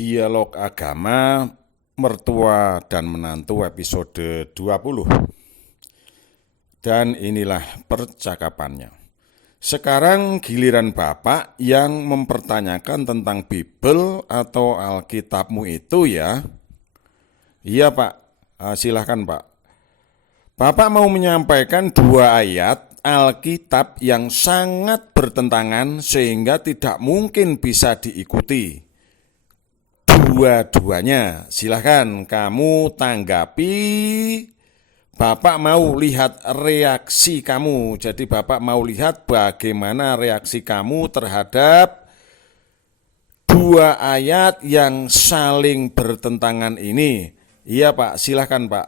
Dialog Agama Mertua dan Menantu episode 20. Dan inilah percakapannya. Sekarang giliran Bapak yang mempertanyakan tentang Bible atau Alkitabmu itu ya. Iya Pak, silahkan Pak. Bapak mau menyampaikan dua ayat Alkitab yang sangat bertentangan sehingga tidak mungkin bisa diikuti. Dua-duanya, silahkan kamu tanggapi. Bapak mau lihat reaksi kamu. Jadi Bapak mau lihat bagaimana reaksi kamu terhadap dua ayat yang saling bertentangan ini. Iya Pak, silahkan Pak.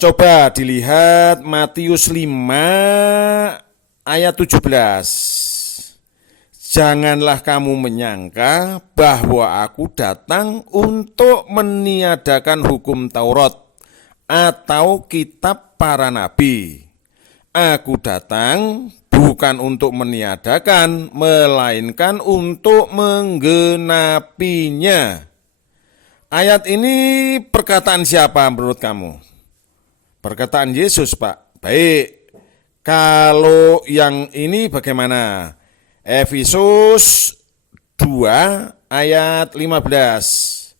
Coba dilihat Matius 5 ayat 17. Janganlah kamu menyangka bahwa aku datang untuk meniadakan hukum Taurat atau kitab para nabi. Aku datang bukan untuk meniadakan, melainkan untuk menggenapinya. Ayat ini perkataan siapa menurut kamu? Perkataan Yesus, Pak. Baik, kalau yang ini bagaimana? Efesus 2 ayat 15.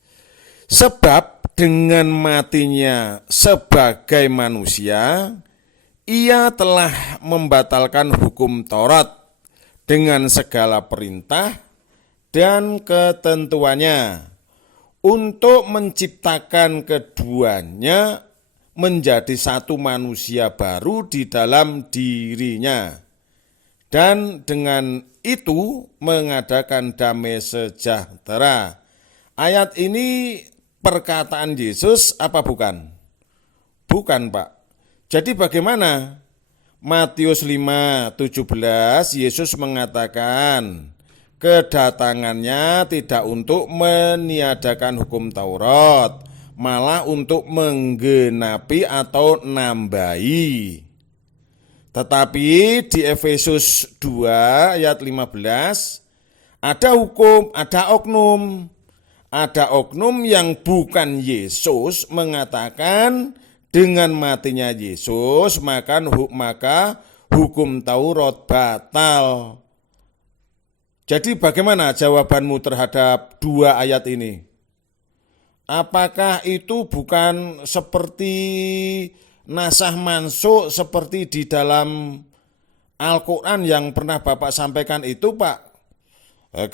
Sebab dengan matinya sebagai manusia, ia telah membatalkan hukum Taurat dengan segala perintah dan ketentuannya untuk menciptakan keduanya menjadi satu manusia baru di dalam dirinya, dan dengan itu mengadakan damai sejahtera. Ayat ini perkataan Yesus apa bukan? Bukan Pak. Jadi bagaimana? Matius 5:17 Yesus mengatakan kedatangannya tidak untuk meniadakan hukum Taurat, malah untuk menggenapi atau nambahi. Tetapi di Efesus 2 ayat 15 ada hukum, ada oknum. Ada oknum yang bukan Yesus mengatakan dengan matinya Yesus maka hukum Taurat batal. Jadi bagaimana jawabanmu terhadap dua ayat ini? Apakah itu bukan seperti nasah mansukh seperti di dalam Al-Quran yang pernah Bapak sampaikan itu Pak?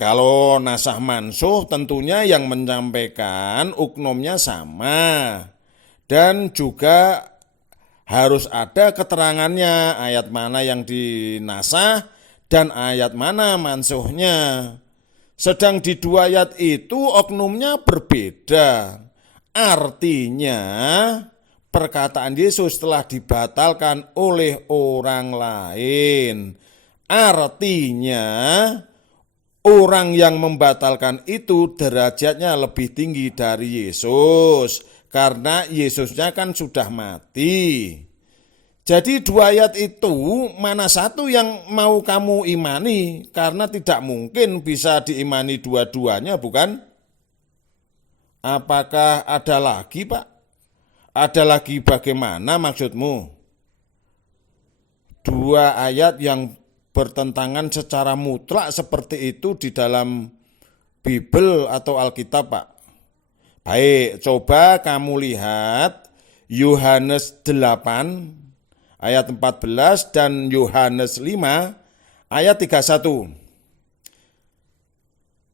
Kalau nasah mansukh tentunya yang menyampaikan uknumnya sama. Dan juga harus ada keterangannya ayat mana yang dinasah dan ayat mana mansukhnya. Sedang di dua ayat itu oknumnya berbeda. Artinya perkataan Yesus telah dibatalkan oleh orang lain. Artinya orang yang membatalkan itu derajatnya lebih tinggi dari Yesus. Karena Yesusnya kan sudah mati. Jadi dua ayat itu mana satu yang mau kamu imani? Karena tidak mungkin bisa diimani dua-duanya, bukan? Apakah ada lagi Pak? Ada lagi bagaimana maksudmu? Dua ayat yang bertentangan secara mutlak seperti itu di dalam Bible atau Alkitab Pak? Baik, coba kamu lihat Yohanes 8 ayat 14 dan Yohanes 5 ayat 31.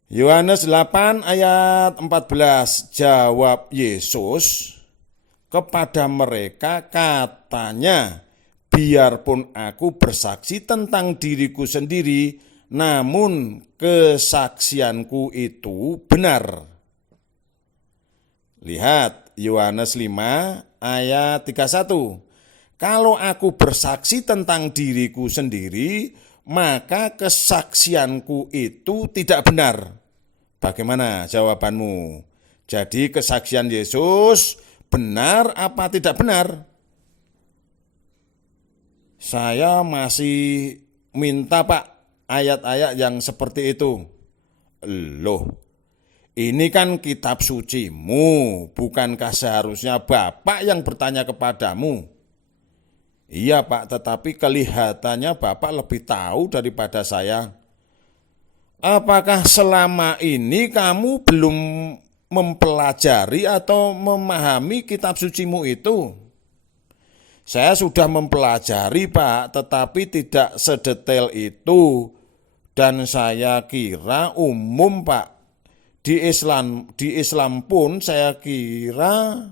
Yohanes 8 ayat 14, jawab Yesus kepada mereka, katanya, biarpun aku bersaksi tentang diriku sendiri, namun kesaksianku itu benar. Lihat Yohanes 5 ayat 31. Kalau aku bersaksi tentang diriku sendiri, maka kesaksianku itu tidak benar. Bagaimana jawabanmu? Jadi kesaksian Yesus benar apa tidak benar? Saya masih minta Pak ayat-ayat yang seperti itu. Loh, Ini kan kitab sucimu, bukankah seharusnya Bapak yang bertanya kepadamu? Iya Pak, tetapi kelihatannya Bapak lebih tahu daripada saya. Apakah selama ini kamu belum mempelajari atau memahami kitab sucimu itu? Saya sudah mempelajari Pak, tetapi tidak sedetail itu. Dan saya kira umum Pak, di Islam pun saya kira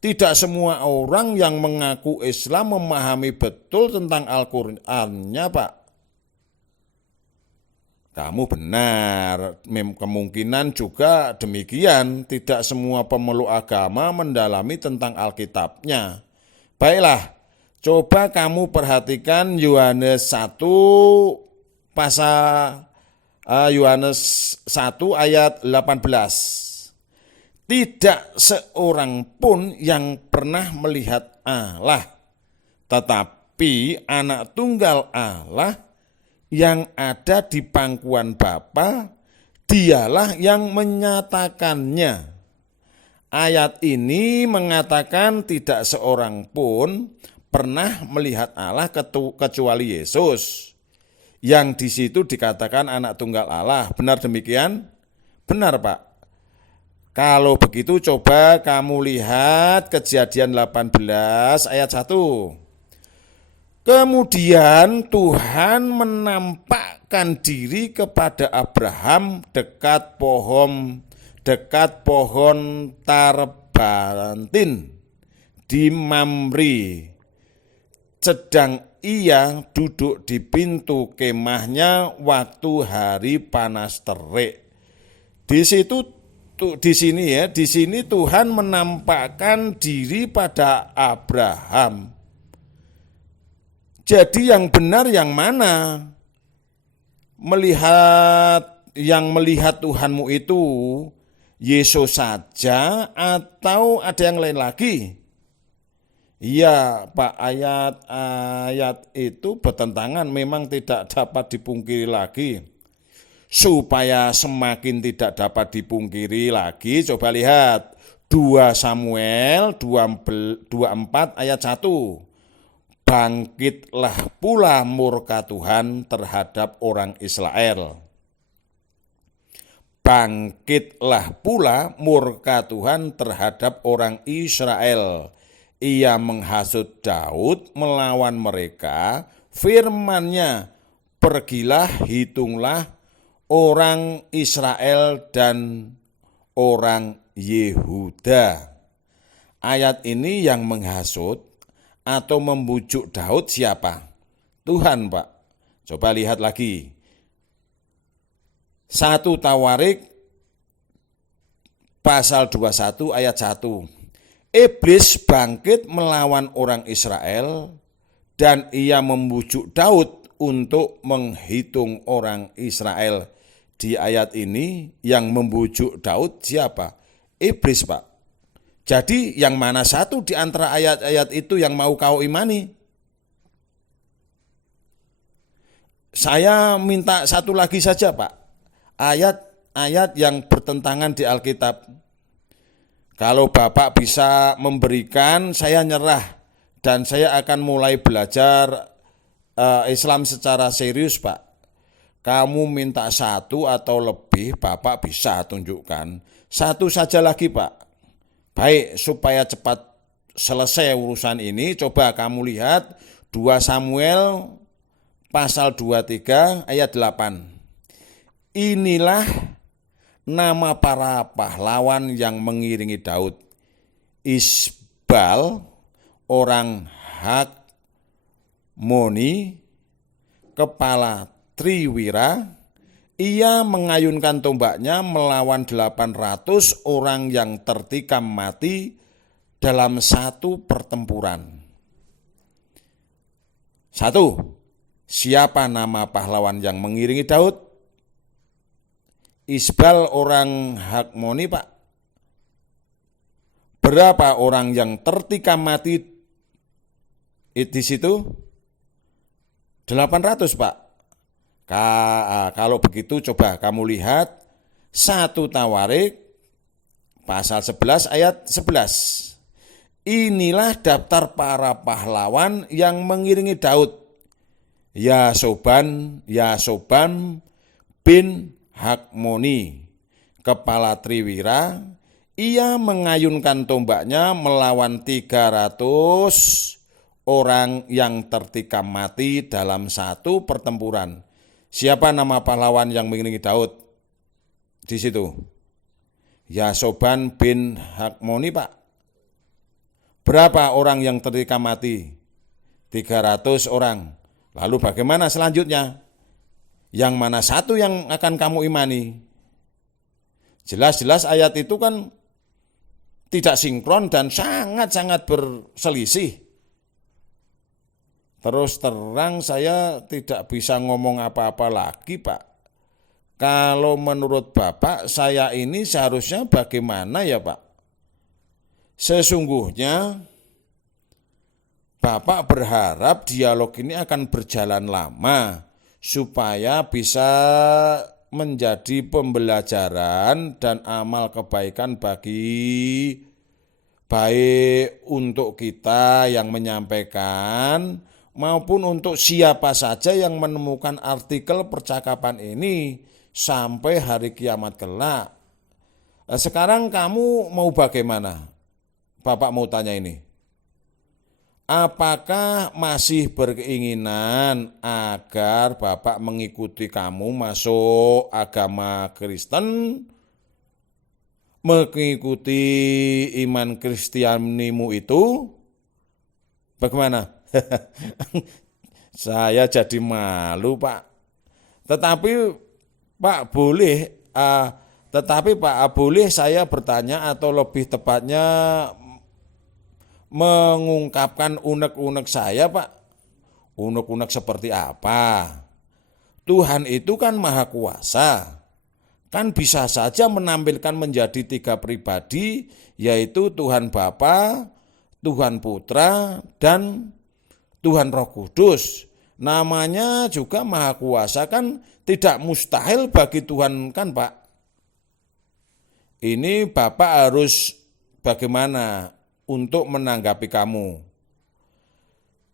tidak semua orang yang mengaku Islam memahami betul tentang Al-Qur'annya Pak. Kamu benar, kemungkinan juga demikian, tidak semua pemeluk agama mendalami tentang Alkitabnya. Baiklah, coba kamu perhatikan Yohanes 1 pasal Yohanes 1 ayat 18. Tidak seorang pun yang pernah melihat Allah, tetapi anak tunggal Allah yang ada di pangkuan Bapa, dialah yang menyatakannya. Ayat ini mengatakan tidak seorang pun pernah melihat Allah kecuali Yesus. Yang di situ dikatakan anak tunggal Allah. Benar demikian? Benar Pak. Kalau begitu coba kamu lihat Kejadian 18 ayat 1. Kemudian Tuhan menampakkan diri kepada Abraham dekat pohon tarbantin di Mamre, sedang ia duduk di pintu kemahnya waktu hari panas terik. Di sini Tuhan menampakkan diri pada Abraham. Jadi yang benar yang mana? Yang melihat Tuhanmu itu Yesus saja atau ada yang lain lagi? Iya Pak, ayat itu bertentangan, memang tidak dapat dipungkiri lagi. Supaya semakin tidak dapat dipungkiri lagi, coba lihat 2 Samuel 24 ayat 1. Bangkitlah pula murka Tuhan terhadap orang Israel. Bangkitlah pula murka Tuhan terhadap orang Israel. Ia menghasut Daud melawan mereka. Firman-Nya, pergilah, hitunglah orang Israel dan orang Yehuda. Ayat ini yang menghasut atau membujuk Daud siapa? Tuhan Pak. Coba lihat lagi. 1 Tawarik pasal 21 ayat 1. Iblis bangkit melawan orang Israel dan ia membujuk Daud untuk menghitung orang Israel. Di ayat ini yang membujuk Daud siapa? Iblis Pak. Jadi yang mana satu di antara ayat-ayat itu yang mau kau imani? Saya minta satu lagi saja Pak. Ayat-ayat yang bertentangan di Alkitab. Kalau Bapak bisa memberikan, saya nyerah. Dan saya akan mulai belajar Islam secara serius Pak. Kamu minta satu atau lebih, Bapak bisa tunjukkan. Satu saja lagi Pak. Baik, supaya cepat selesai urusan ini, coba kamu lihat 2 Samuel pasal 23 ayat 8. Inilah nama para pahlawan yang mengiringi Daud. Isbal, orang Hakmoni, kepala Triwira. Ia mengayunkan tombaknya melawan 800 orang yang tertikam mati dalam satu pertempuran. 1. Siapa nama pahlawan yang mengiringi Daud? Isbal orang Hakmoni Pak. Berapa orang yang tertikam mati di situ? 800 Pak. Kalau begitu coba kamu lihat 1 Tawarik pasal 11 ayat 11. Inilah daftar para pahlawan yang mengiringi Daud. Yasoban bin Hakmoni, kepala Triwira, ia mengayunkan tombaknya melawan 300 orang yang tertikam mati dalam satu pertempuran. Siapa nama pahlawan yang mengiringi Daud di situ? Yasoban bin Hakmoni, Pak. Berapa orang yang tertikam mati? 300 orang. Lalu bagaimana selanjutnya? Yang mana satu yang akan kamu imani? Jelas-jelas ayat itu kan tidak sinkron dan sangat-sangat berselisih. Terus terang saya tidak bisa ngomong apa-apa lagi, Pak. Kalau menurut Bapak, saya ini seharusnya bagaimana ya, Pak? Sesungguhnya Bapak berharap dialog ini akan berjalan lama supaya bisa menjadi pembelajaran dan amal kebaikan baik untuk kita yang menyampaikan maupun untuk siapa saja yang menemukan artikel percakapan ini sampai hari kiamat kelak. Sekarang kamu mau bagaimana? Bapak mau tanya ini. Apakah masih berkeinginan agar Bapak mengikuti kamu masuk agama Kristen, mengikuti iman Kristianimu itu? Bagaimana? Saya jadi malu, Pak. Tetapi Pak boleh saya bertanya atau lebih tepatnya mengungkapkan unek-unek saya, Pak. Unek-unek seperti apa? Tuhan itu kan maha kuasa. Kan bisa saja menampilkan menjadi 3 pribadi, yaitu Tuhan Bapa, Tuhan Putra, dan Tuhan Roh Kudus. Namanya juga maha kuasa, kan tidak mustahil bagi Tuhan, kan Pak? Ini Bapak harus bagaimana untuk menanggapi kamu?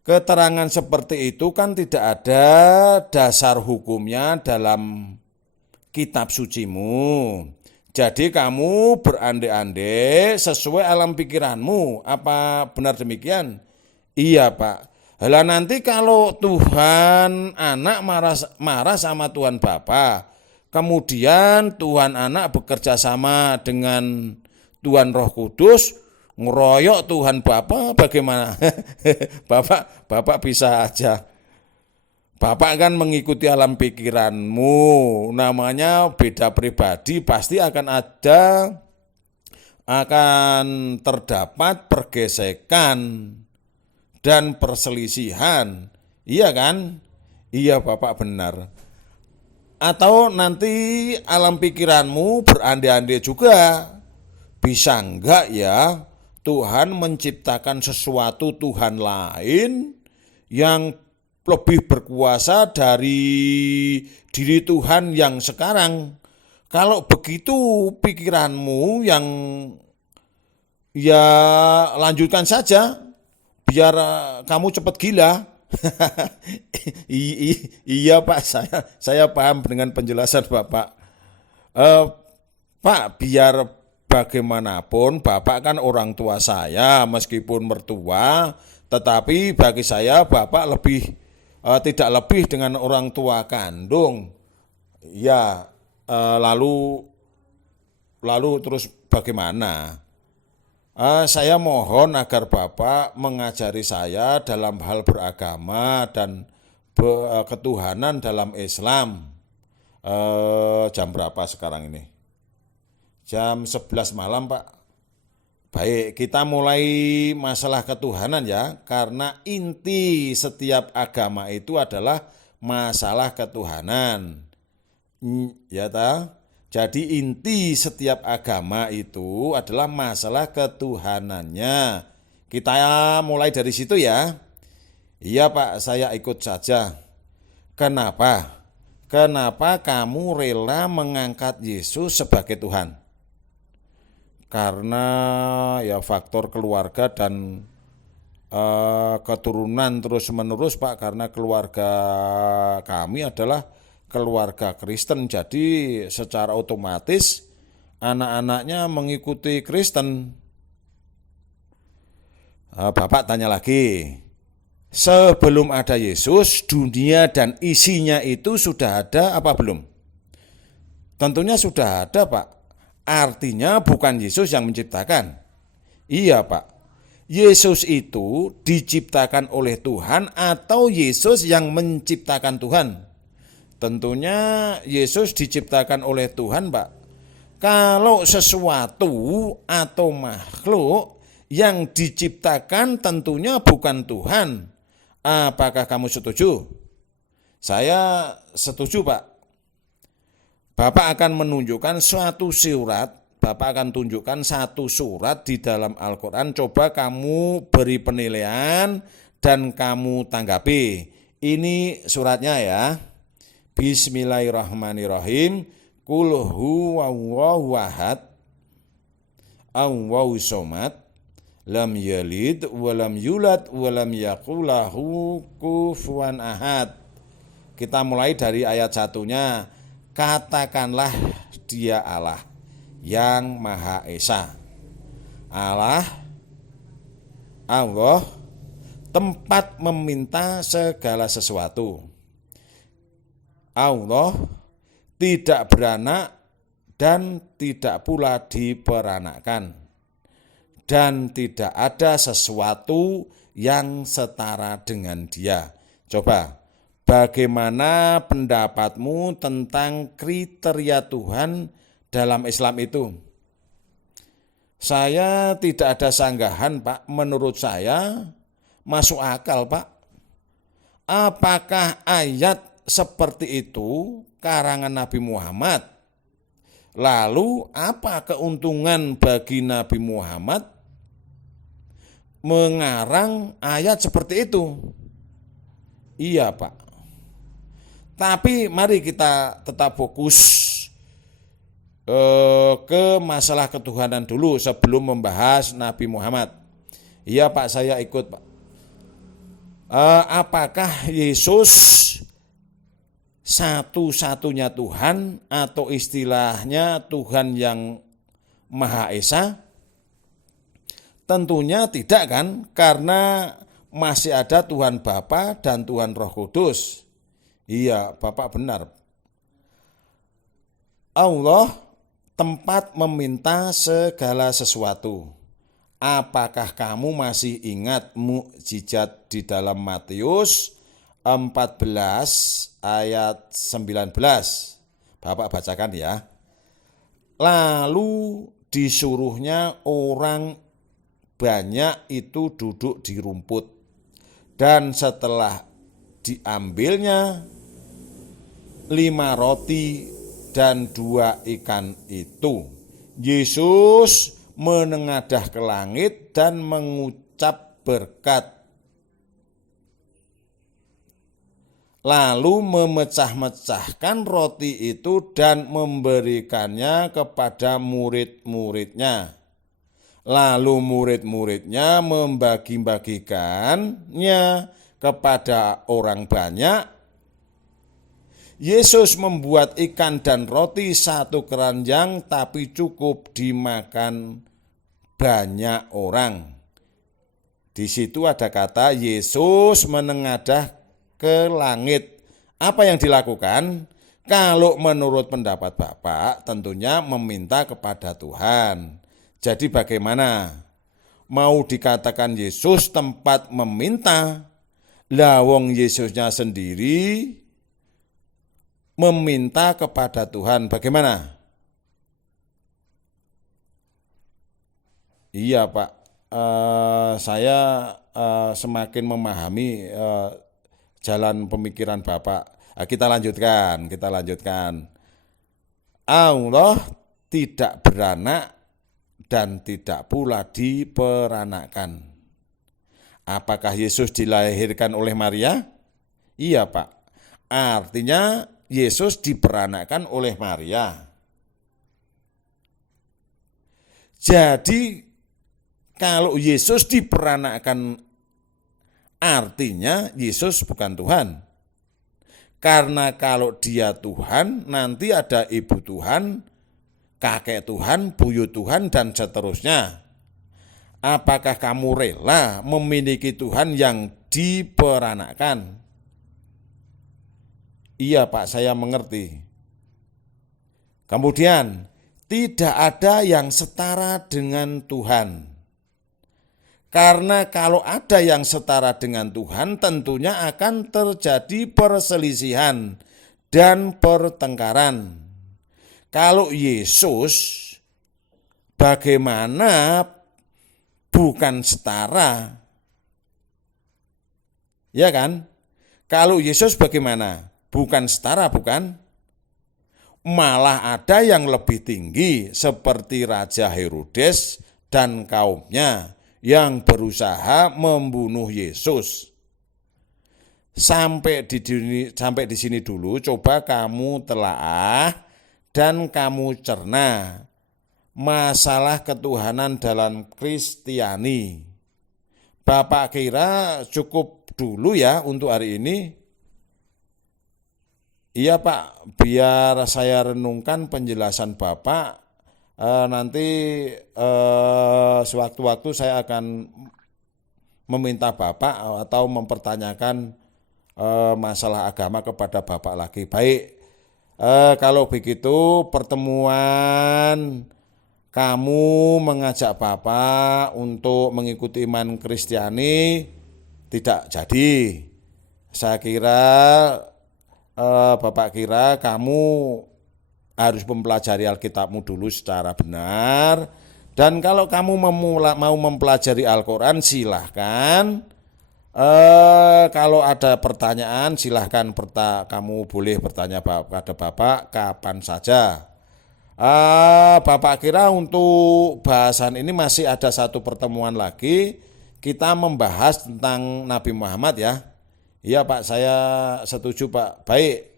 Keterangan seperti itu kan tidak ada dasar hukumnya dalam kitab sucimu. Jadi kamu berandai-andai sesuai alam pikiranmu. Apa benar demikian? Iya, Pak. Lah nanti kalau Tuhan anak marah sama Tuhan Bapa, kemudian Tuhan anak bekerja sama dengan Tuhan Roh Kudus, ngeroyok Tuhan Bapa, bagaimana? Bapak bisa aja. Bapak kan mengikuti alam pikiranmu, namanya beda pribadi, pasti akan terdapat pergesekan dan perselisihan. Iya kan? Iya, Bapak benar. Atau nanti alam pikiranmu berandai-andai juga. Bisa enggak ya Tuhan menciptakan sesuatu Tuhan lain yang lebih berkuasa dari diri Tuhan yang sekarang? Kalau begitu pikiranmu yang ya lanjutkan saja biar kamu cepat gila. Iya, Pak, saya paham dengan penjelasan Bapak. Pak, biar bagaimanapun Bapak kan orang tua saya, meskipun mertua, tetapi bagi saya Bapak tidak lebih dengan orang tua kandung. Ya, lalu terus bagaimana? Saya mohon agar Bapak mengajari saya dalam hal beragama dan ketuhanan dalam Islam. Jam berapa sekarang ini? Jam 11 malam, Pak. Baik, kita mulai masalah ketuhanan ya, karena inti setiap agama itu adalah masalah ketuhanan. Ya ta? Jadi inti setiap agama itu adalah masalah ketuhanannya. Kita mulai dari situ ya. Iya, Pak, saya ikut saja. Kenapa? Kenapa kamu rela mengangkat Yesus sebagai Tuhan? Karena ya faktor keluarga dan keturunan terus-menerus, Pak, karena keluarga kami adalah keluarga Kristen. Jadi secara otomatis anak-anaknya mengikuti Kristen. Bapak tanya lagi, sebelum ada Yesus, dunia dan isinya itu sudah ada apa belum? Tentunya sudah ada, Pak. Artinya bukan Yesus yang menciptakan. Iya, Pak. Yesus itu diciptakan oleh Tuhan atau Yesus yang menciptakan Tuhan? Tentunya Yesus diciptakan oleh Tuhan, Pak. Kalau sesuatu atau makhluk yang diciptakan tentunya bukan Tuhan. Apakah kamu setuju? Saya setuju, Pak. Bapak akan menunjukkan suatu surat, Bapak akan tunjukkan satu surat di dalam Al-Quran. Coba kamu beri penilaian dan kamu tanggapi. Ini suratnya ya. Bismillahirrahmanirrahim. Qul huwallahu ahad, Allahu somad, lam yalid walam yulad walam yakul lahu kufuwan ahad. Kita mulai dari ayat satunya. Katakanlah dia Allah yang Maha Esa. Allah tempat meminta segala sesuatu. Allah tidak beranak dan tidak pula diperanakkan. Dan tidak ada sesuatu yang setara dengan Dia. Coba, bagaimana pendapatmu tentang kriteria Tuhan dalam Islam itu? Saya tidak ada sanggahan, Pak. Menurut saya masuk akal, Pak. Apakah ayat seperti itu karangan Nabi Muhammad? Lalu apa keuntungan bagi Nabi Muhammad mengarang ayat seperti itu? Iya, Pak. Tapi mari kita tetap fokus ke masalah ketuhanan dulu sebelum membahas Nabi Muhammad. Iya, Pak, saya ikut, Pak. Apakah Yesus satu-satunya Tuhan atau istilahnya Tuhan yang Maha Esa? Tentunya tidak kan, karena masih ada Tuhan Bapa dan Tuhan Roh Kudus. Iya, Bapak benar. Allah tempat meminta segala sesuatu. Apakah kamu masih ingat mukjizat di dalam Matius 14 ayat 19? Bapak bacakan ya. Lalu disuruhnya orang banyak itu duduk di rumput. Dan setelah diambilnya 5 roti dan 2 ikan itu, Yesus menengadah ke langit dan mengucap berkat. Lalu memecah-mecahkan roti itu dan memberikannya kepada murid-muridnya. Lalu murid-muridnya membagi-bagikannya kepada orang banyak. Yesus membuat ikan dan roti 1 keranjang, tapi cukup dimakan banyak orang. Di situ ada kata Yesus menengadah ke langit. Apa yang dilakukan? Kalau menurut pendapat Bapak, tentunya meminta kepada Tuhan. Jadi bagaimana? Mau dikatakan Yesus tempat meminta? Lah wong Yesusnya sendiri meminta kepada Tuhan. Bagaimana? Iya, Pak. Saya semakin memahami jalan pemikiran Bapak. Kita lanjutkan. Allah tidak beranak dan tidak pula diperanakkan. Apakah Yesus dilahirkan oleh Maria? Iya, Pak. Artinya Yesus diperanakkan oleh Maria. Jadi kalau Yesus diperanakkan artinya Yesus bukan Tuhan. Karena kalau dia Tuhan, nanti ada ibu Tuhan, kakek Tuhan, buyut Tuhan, dan seterusnya. Apakah kamu rela memiliki Tuhan yang diperanakkan? Iya Pak, saya mengerti. Kemudian, tidak ada yang setara dengan Tuhan. Karena kalau ada yang setara dengan Tuhan, tentunya akan terjadi perselisihan dan pertengkaran. Kalau Yesus bagaimana bukan setara? Ya kan? Kalau Yesus bagaimana? Bukan setara, bukan? Malah ada yang lebih tinggi seperti Raja Herodes dan kaumnya yang berusaha membunuh Yesus. Sampai di sini dulu, coba kamu telaah dan kamu cerna masalah ketuhanan dalam Kristiani. Bapak kira cukup dulu ya untuk hari ini? Iya Pak, biar saya renungkan penjelasan Bapak. Nanti sewaktu-waktu saya akan meminta Bapak atau mempertanyakan masalah agama kepada Bapak lagi. Baik, kalau begitu pertemuan kamu mengajak Bapak untuk mengikuti iman Kristiani tidak jadi. Saya kira Bapak kira kamu harus mempelajari Alkitabmu dulu secara benar. Dan kalau kamu mau mempelajari Al-Quran, silahkan. Kalau ada pertanyaan, silahkan kamu boleh bertanya pada Bapak kapan saja. Bapak kira untuk bahasan ini masih ada satu pertemuan lagi. Kita membahas tentang Nabi Muhammad ya. Iya Pak, saya setuju Pak. Baik.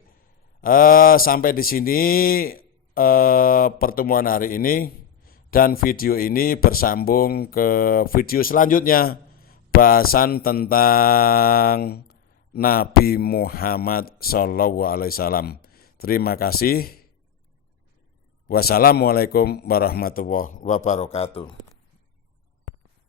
Sampai di sini pertemuan hari ini, dan video ini bersambung ke video selanjutnya, bahasan tentang Nabi Muhammad SAW. Terima kasih. Wassalamualaikum warahmatullahi wabarakatuh.